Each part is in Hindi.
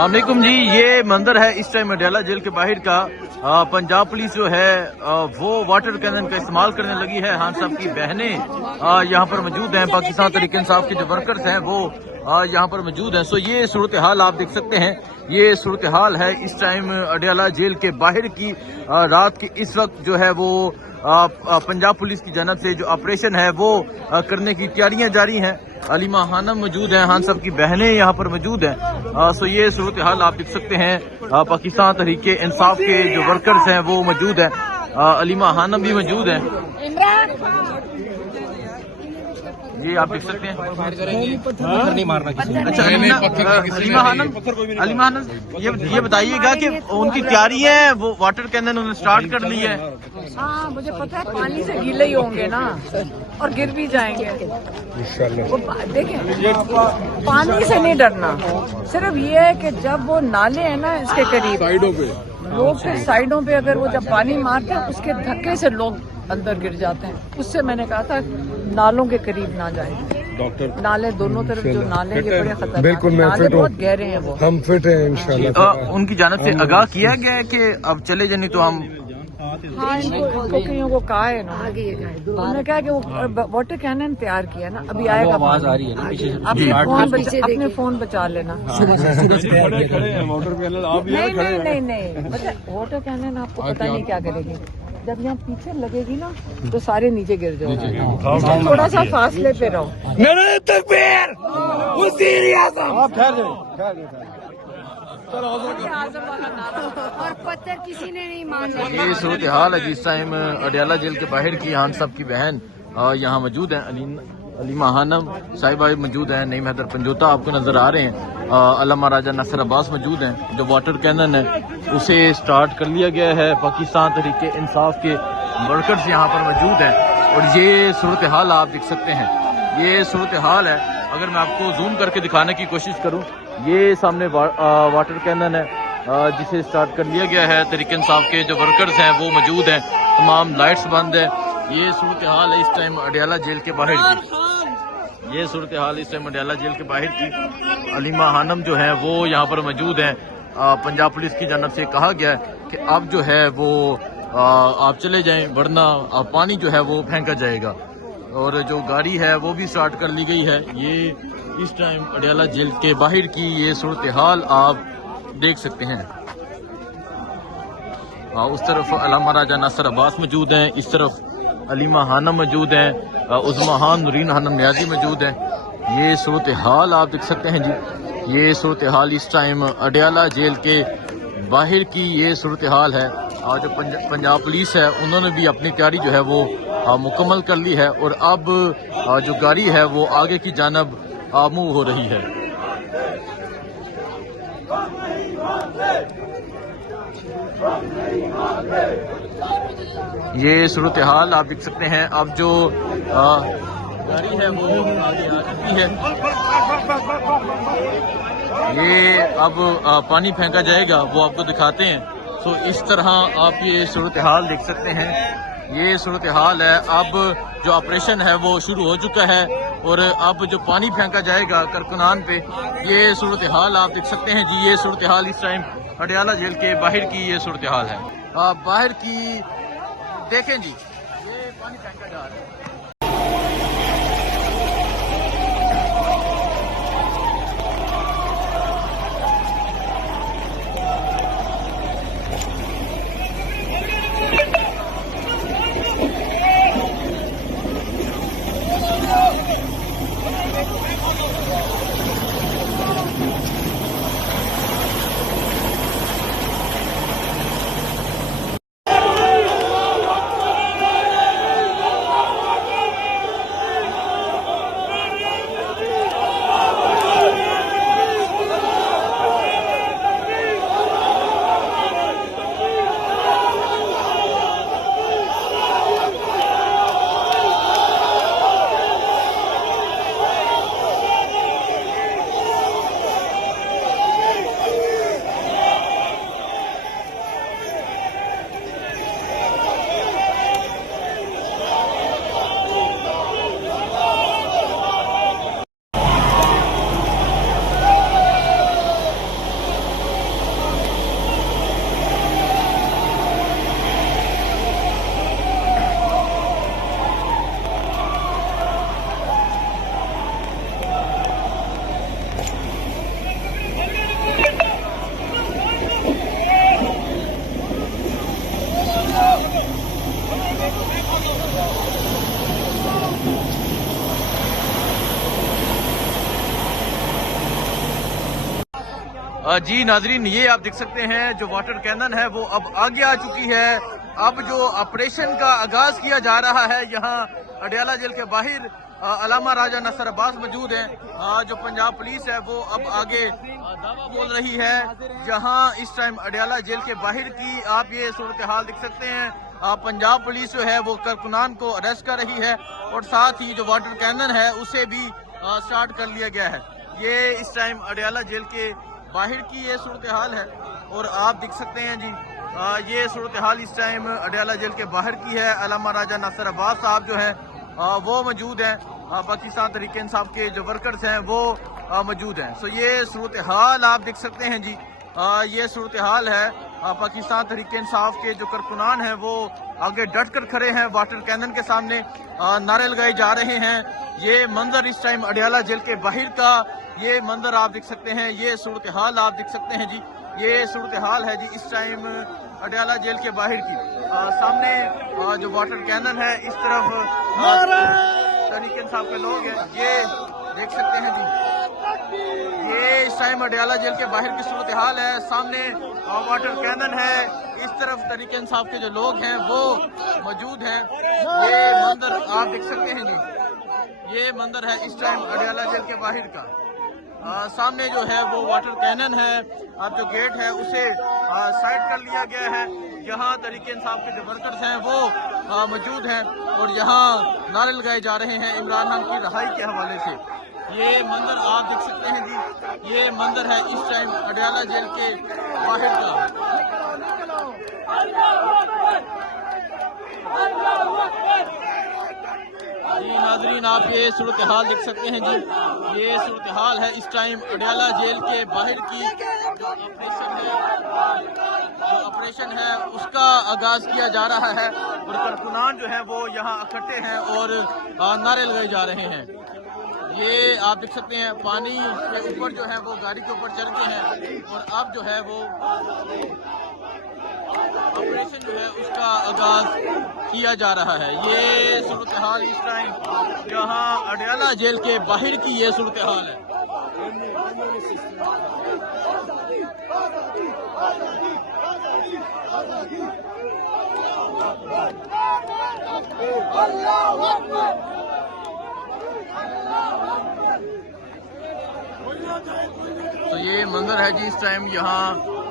अस्सलाम वालेकुम जी। ये मंजर है इस टाइम अडयाला जेल के बाहर का। पंजाब पुलिस जो है वो वाटर कैनन का इस्तेमाल करने लगी है। खान साहब की बहनें यहाँ पर मौजूद हैं। पाकिस्तान तहरीक इंसाफ के जो वर्कर्स हैं वो यहाँ पर मौजूद हैं। सो ये सूरत हाल आप देख सकते हैं। ये सूरत हाल है इस टाइम अडयाला जेल के बाहर की। रात के इस वक्त जो है वो पंजाब पुलिस की जानब से जो ऑपरेशन है वो करने की तैयारियां जारी हैं। अलीमा खानम मौजूद हैं, खान साहब की बहनें यहाँ पर मौजूद हैं। सो ये सूरत हाल आप देख सकते हैं। पाकिस्तान तहरीक इंसाफ के जो वर्कर्स हैं वो मौजूद हैं। अलीमा खानम भी मौजूद हैं। ये आप देख सकते हैं। पत्थर नहीं मारना किसी ने। अच्छा अलीमा खानम ये बताइएगा कि उनकी तैयारी है, वो वाटर कैनन उन्होंने स्टार्ट कर ली है। हाँ मुझे पता है, पानी से गीले ही होंगे ना और गिर भी जाएंगे। वो देखें, पानी से नहीं डरना, सिर्फ ये है कि जब वो नाले हैं ना इसके करीब साइडों पे लोग के साइडों पे अगर वो जब पानी मारते हैं उसके धक्के से लोग अंदर गिर जाते हैं। उससे मैंने कहा था नालों के करीब ना जाए। डॉक्टर नाले दोनों तरफ जो नाले ये बड़े खतरनाक, बिल्कुल मैं नाले फिट हूँ, बहुत गहरे हैं। वो हम फिट हैं इंशाल्लाह। उनकी जानब से आगाह किया गया है कि अब चले जाने तो हम हाँ इनको कईयों को कहा है ना, उन्होंने कहा कि वो वाटर कैनन तैयार किया ना, अभी आएगा। आवाज आ रही है ना पीछे से। अपने फोन बचा लेना। वाटर कैनल आप नहीं मतलब वाटर कैनन आपको पता नहीं क्या करेगी। जब यहाँ पीछे लगेगी ना तो सारे नीचे गिर जाओ। थोड़ा सा फासले पे रहो। और पत्थर किसी ने नहीं मारना। ये सूरत हाल है जिस टाइम अडयाला जेल के बाहर की। खान साहब की बहन यहाँ मौजूद हैं। अलीमा खानम साहिबा मौजूद हैं। नईम हैदर पंजोता आपको नजर आ रहे हैं। अल्लामा राजा नसर अब्बास मौजूद हैं। जो वाटर कैनन है उसे स्टार्ट कर लिया गया है। पाकिस्तान तहरीक इंसाफ के वर्कर्स यहाँ पर मौजूद हैं और ये सूरत हाल आप देख सकते हैं। ये सूरत हाल है। अगर मैं आपको जूम करके दिखाने की कोशिश करूँ, ये सामने वाटर कैनन है जिसे स्टार्ट कर लिया गया है। तहरीक इंसाफ के जो वर्कर्स हैं वो मौजूद हैं। तमाम लाइट्स बंद है। ये सूरत हाल है इस टाइम अडयाला जेल के बाहर की। ये सूरत हाल इस टाइम अडयाला जेल के बाहर की। अलीमा खानम जो है वो यहाँ पर मौजूद हैं। पंजाब पुलिस की जानब से कहा गया है कि अब जो है वो आप चले जाएं, वरना पानी जो है वो फेंका जाएगा। और जो गाड़ी है वो भी स्टार्ट कर ली गई है। ये इस टाइम अडयाला जेल के बाहर की ये सूरत हाल आप देख सकते हैं। उस तरफ अल्लामा राजा नासिर अब्बास मौजूद हैं, इस तरफ अलीमा खानम मौजूद हैं, उज़्मा खान नूरीन खानम नियाजी मौजूद हैं। ये सूरत हाल आप देख सकते हैं जी। ये सूरत हाल इस टाइम अडयाला जेल के बाहर की ये सूरत हाल है। जो पंजाब पुलिस है उन्होंने भी अपनी तैयारी जो है वो मुकम्मल कर ली है और अब जो गाड़ी है वो आगे की जानब मूव हो रही है। ये सूरत हाल आप देख सकते हैं। अब जो गाड़ी है वो आगे आ चुकी है। ये अब पानी फेंका जाएगा, वो आपको दिखाते हैं। तो इस तरह आप ये सूरत हाल देख सकते हैं। ये सूरत हाल है। अब जो ऑपरेशन है वो शुरू हो चुका है और अब जो पानी फेंका जाएगा कारकुनान पे, ये सूरत हाल आप देख सकते हैं जी। ये सूरत हाल इस टाइम अडयाला जेल के बाहर की ये सूरत हाल है। बाहर की देखें जी, ये पानी फेंका जा रहा है। जी नाजरीन, ये आप देख सकते हैं जो वाटर कैनन है वो अब आगे आ चुकी है। अब जो ऑपरेशन का आगाज किया जा रहा है, यहाँ अडयाला जेल के बाहर अलामा राजा नसर अब्बास मौजूद हैं। जो पंजाब पुलिस है वो अब आगे दावा बोल रही है। जहाँ इस टाइम अडयाला जेल के बाहर की आप ये सूरत हाल देख सकते हैं। पंजाब पुलिस जो है वो कारकुनान को अरेस्ट कर रही है और साथ ही जो वाटर कैनन है उसे भी स्टार्ट कर लिया गया है। ये इस टाइम अडयाला जेल के बाहर की ये सूरत हाल है और आप देख सकते हैं जी, ये सूरत हाल इस टाइम अडयाला जेल के बाहर की है। अलामा राजा नसर अब्बास साहब जो हैं वो मौजूद हैं। पाकिस्तान तहरीक इंसाफ के जो वर्कर्स हैं वो मौजूद हैं। सो ये सूरत हाल आप देख सकते हैं जी, ये सूरत हाल है। पाकिस्तान तहरीक इंसाफ के जो कारकुनान हैं वो आगे डट कर खड़े हैं, वाटर कैनन के सामने नारे लगाए जा रहे हैं। ये मंजर इस टाइम अडयाला जेल के बाहर का ये मंजर आप देख सकते हैं। ये सूरत हाल आप देख सकते हैं जी, ये सूरत हाल है जी इस टाइम अडयाला जेल के बाहर की। सामने जो वाटर कैनन है, इस तरफ तहरीक इंसाफ के लोग हैं, ये देख सकते हैं जी। ये इस टाइम अडयाला जेल के बाहर की सूरत हाल है। सामने वाटर कैनन है, इस तरफ तहरीक इंसाफ के जो लोग हैं वो मौजूद हैं। ये मंजर आप देख सकते हैं जी, ये मंजर है इस टाइम अडयाला जेल के बाहर का। सामने जो है वो वाटर कैनन है, अब जो गेट है उसे साइड कर लिया गया है। यहाँ तहरीक इंसाफ के जो वर्कर्स हैं वो मौजूद हैं और यहाँ नारे लगाए जा रहे हैं इमरान खान की रहाई के हवाले से। ये मंजर आप देख सकते हैं जी, ये मंजर है इस टाइम अडयाला जेल के बाहर का। जी नाजरीन, आप ये सूरत हाल देख सकते हैं जी, ये सूरत हाल है इस टाइम अडयाला जेल के बाहर की। जो ऑपरेशन है उसका आगाज किया जा रहा है और कारकुनान जो है वो यहाँ इकट्ठे हैं और नारे लगाए जा रहे हैं। ये आप देख सकते हैं पानी के ऊपर जो है वो गाड़ी के ऊपर चढ़ के हैं और अब जो है वो ऑपरेशन जो है उसका आगाज किया जा रहा है। ये सूरत हाल इस टाइम यहाँ अडयाला जेल के बाहर की ये सूरत हाल है। तो ये मंजर है जी इस टाइम यहाँ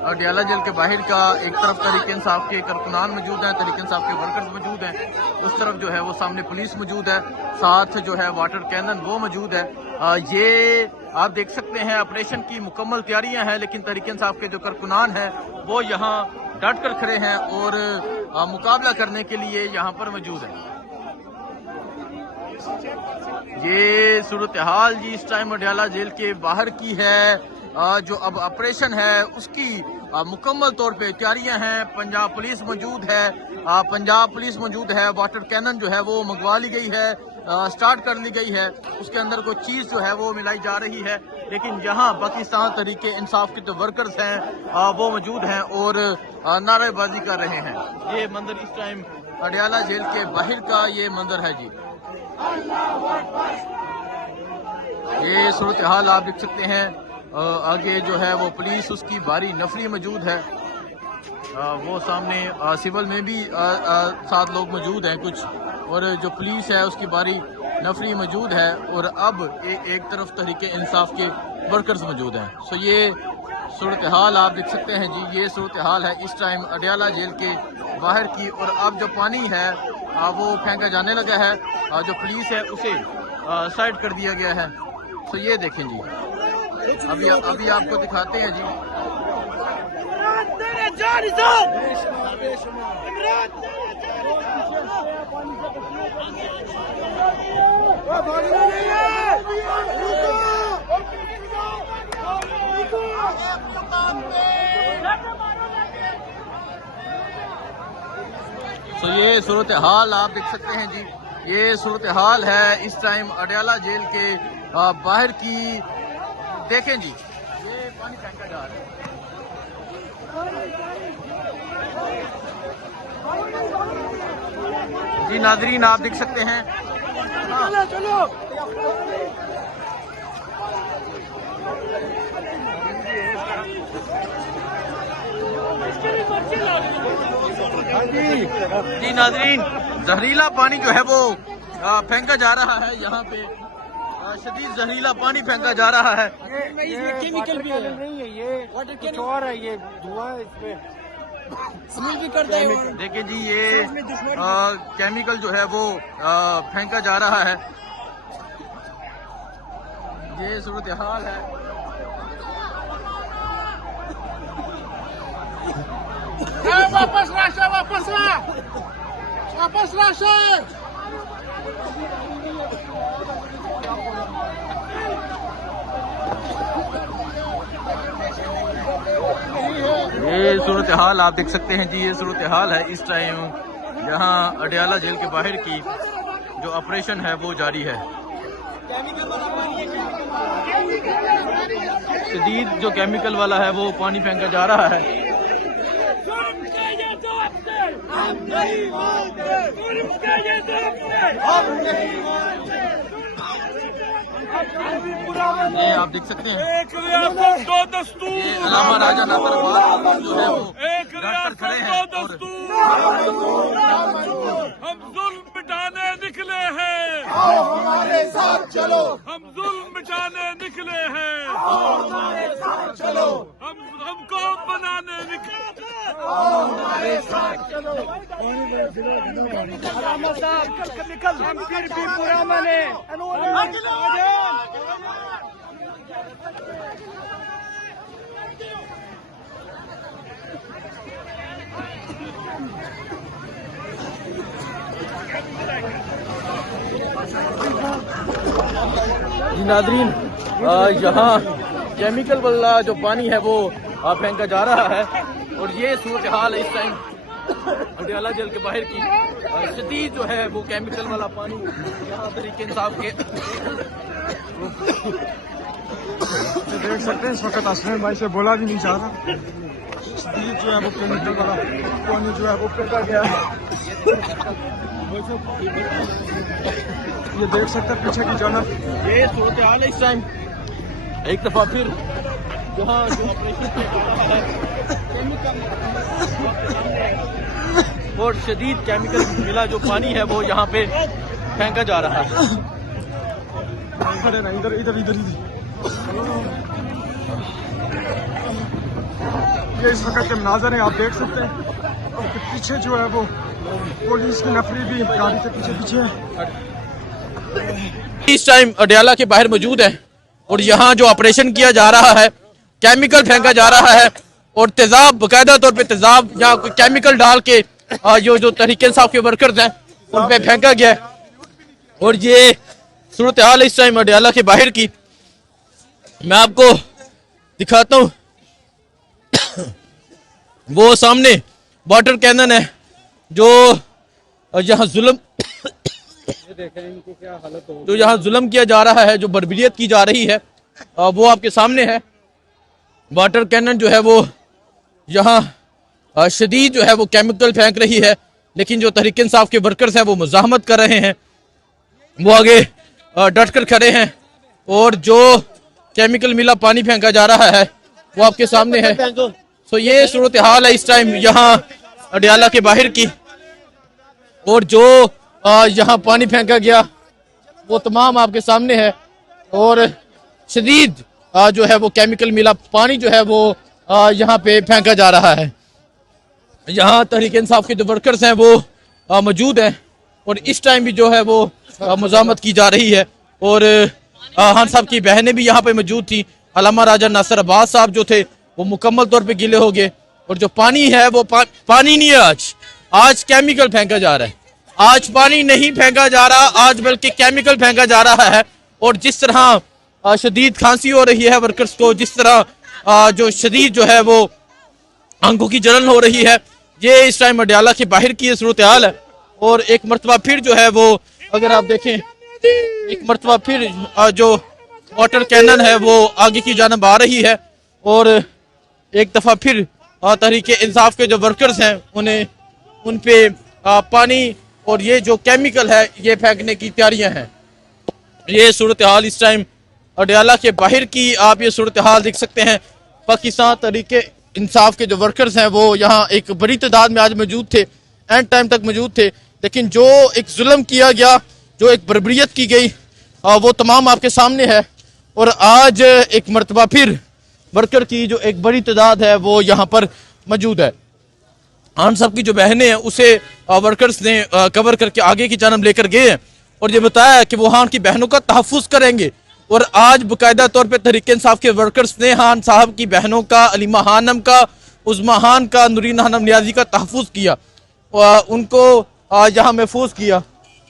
अडयाला जेल के बाहर का। एक तरफ तहरीक इंसाफ के कारकुनान मौजूद हैं, तहरीक इंसाफ के वर्कर्स मौजूद हैं, उस तरफ जो है वो सामने पुलिस मौजूद है, साथ जो है वाटर कैनन वो मौजूद है। ये आप देख सकते हैं ऑपरेशन की मुकम्मल तैयारियां हैं, लेकिन तहरीक इंसाफ के जो कारकुनान हैं वो यहाँ डट कर खड़े हैं और मुकाबला करने के लिए यहाँ पर मौजूद है। ये सूरत हाल जी इस टाइम अडयाला जेल के बाहर की है। जो अब ऑपरेशन है उसकी मुकम्मल तौर पे तैयारियां हैं। पंजाब पुलिस मौजूद है, पंजाब पुलिस मौजूद है, वाटर कैनन जो है वो मंगवा ली गई है, स्टार्ट कर ली गई है, उसके अंदर कोई चीज़ जो है वो मिलाई जा रही है। लेकिन यहाँ पाकिस्तान तहरीक इंसाफ के जो वर्कर्स हैं वो मौजूद हैं और नारेबाजी कर रहे हैं। ये मंजर इस टाइम अडयाला जेल के बाहर का ये मंजर है जी। ये सूरत हाल आप देख सकते हैं। आगे जो है वो पुलिस उसकी भारी नफरी मौजूद है, वो सामने सिविल में भी 7 लोग मौजूद हैं कुछ, और जो पुलिस है उसकी भारी नफरी मौजूद है और अब एक तरफ तहरीक इंसाफ के वर्कर्स मौजूद हैं। सो ये सूरत हाल आप देख सकते हैं जी, ये सूरत हाल है इस टाइम अडयाला जेल के बाहर की। और अब जो पानी है वो फेंका जाने लगा है, जो पुलिस है उसे साइड कर दिया गया है। तो ये देखें जी, अभी आपको दिखाते हैं जी। तो ये सूरत हाल आप देख सकते हैं जी, ये सूरत हाल है इस टाइम अडयाला जेल के बाहर की। देखें जी, ये पानी फेंका जा रहा है। जी नाजरीन आप देख सकते हैं। चलो जी नाजरीन, जहरीला पानी जो है वो फेंका जा रहा है यहाँ पे, शदीद जहरीला पानी फेंका जा रहा है। केमिकल भी नहीं है, ये कुछ और है, ये धुआं है, इसमें स्मेल भी करता है। देखिए जी, ये केमिकल जो है वो फेंका जा रहा है। ये सूरत हाल है। वापस लाशा, वापस ला, वापस लाशा। ये सूरत हाल आप देख सकते हैं जी, ये सूरत हाल है इस टाइम यहाँ अडयाला जेल के बाहर की जो ऑपरेशन है वो जारी है। शदीद जो केमिकल वाला है वो पानी फेंका जा रहा है। ये आप देख सकते हैं, ये अलामा राजा नासिर अब्बास जो है वो डट कर खड़े हैं और हम जुल्म मिटाने निकले हैं, हमारे साथ चलो, हम जुल्म मिटाने निकले हैं, हमारे साथ चलो, हमको बनाने निकले हैं। हमारे साथ चलो। हम फिर भी बुरा माने। जी नाजरीन, यहाँ केमिकल वाला जो पानी है वो फेंका जा रहा है और ये सूरत हाल है इस टाइम अडयाला जेल के बाहर की। शदीद जो है वो केमिकल वाला पानी यहाँ तरीके इंसाफ के देख सकते हैं इस वक्त असलम भाई से बोला भी नहीं जा रहा। शदीद जो है वो केमिकल वाला पानी जो है वो फेंका गया है। ये देख सकते हैं पीछे की जानब ये सूरत हाल है इस टाइम। एक दफा फिर यहाँ जो ऑपरेशन है और शदीद केमिकल मिला जो पानी है वो यहाँ पे फेंका जा रहा है। खड़े ना, इधर इधर इधर इधर। ये इस वक्त के मनाज़र हैं, आप देख सकते हैं। और पीछे जो है वो पुलिस की नफरी भी गाड़ी के पीछे पीछे है। इस टाइम अडयाला के बाहर मौजूद है और यहाँ जो ऑपरेशन किया जा रहा है, केमिकल फेंका जा रहा है और तेजाब, बाकायदा तौर पे तेजाब या कोई केमिकल डाल के जो तहरीक इंसाफ के वर्कर्स हैं उन पे फेंका गया है। और ये सूरत हाल है इस टाइम अडयाला के बाहर की। मैं आपको दिखाता हूँ, वो सामने वाटर कैनन है जो यहाँ जुल्म जो यहाँ जुल्म किया जा रहा है, जो बर्बरियत की जा रही है, वो आपके सामने है। वाटर कैनन जो है वो यहाँ शदीद जो है वो केमिकल फेंक रही है, लेकिन जो तहरीक इंसाफ के वर्कर्स हैं वो मुजाहमत कर रहे हैं, वो आगे डट कर खड़े हैं और जो केमिकल मिला पानी फेंका जा रहा है वो आपके सामने है। सो ये सूरत हाल है इस टाइम यहाँ अडयाला के बाहर की। और जो यहाँ पानी फेंका गया वो तमाम आपके सामने है और शदीद जो है वो केमिकल मिला पानी जो है वो यहाँ पे फेंका जा रहा है। यहाँ तहरीक इंसाफ के जो वर्कर्स हैं वो मौजूद हैं और इस टाइम भी जो है वो मुजाहमत की जा रही है। और खान साहब की बहनें भी यहाँ पे मौजूद थी। अलामा राजा नासिर अब्बास साहब जो थे वो मुकम्मल तौर पे गिले हो गए और जो पानी है वो पानी नहीं है, आज केमिकल फेंका जा रहा है। आज पानी नहीं फेंका जा रहा, आज बल्कि केमिकल फेंका जा रहा है। और जिस तरह शदीद खांसी हो रही है वर्कर्स को, जिस तरह जो शदीद जो है वो आंखों की जलन हो रही है, ये इस टाइम अडयाला के बाहर की सूरत हाल है। और एक मरतबा फिर जो है वो अगर आप देखें, एक मरतबा फिर जो वाटर कैनन है वो आगे की जानब आ रही है और एक दफा फिर तहरीक इंसाफ के जो वर्कर्स हैं उन्हें उन पे पानी और ये जो केमिकल है ये फेंकने की तैयारियां हैं। ये सूरत हाल इस टाइम अडयाला के बाहर की आप ये सूरत हाल देख सकते हैं। पाकिस्तान तहरीके इंसाफ के जो वर्कर्स हैं वो यहाँ एक बड़ी तादाद में आज मौजूद थे, एंड टाइम तक मौजूद थे। लेकिन जो एक जुल्म किया गया, जो एक बर्बरियत की गई, वो तमाम आपके सामने है। और आज एक मरतबा फिर वर्कर की जो एक बड़ी तादाद है वो यहाँ पर मौजूद है। खान साहब की जो बहनें हैं उसे वर्कर्स ने कवर करके आगे की जानब लेकर गए हैं और ये बताया कि वो खान की बहनों का तहफ़्फ़ुज़ करेंगे। और आज बाकायदा तौर पे तहरीक इंसाफ के वर्कर्स ने खान साहब की बहनों का, अलीमा खानम का, उज़्मा खान का, नूरीन खानम नियाज़ी का तहफ़्फ़ुज़ किया, उनको यहाँ महफूज किया।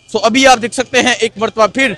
सो अभी आप देख सकते हैं एक मरतबा फिर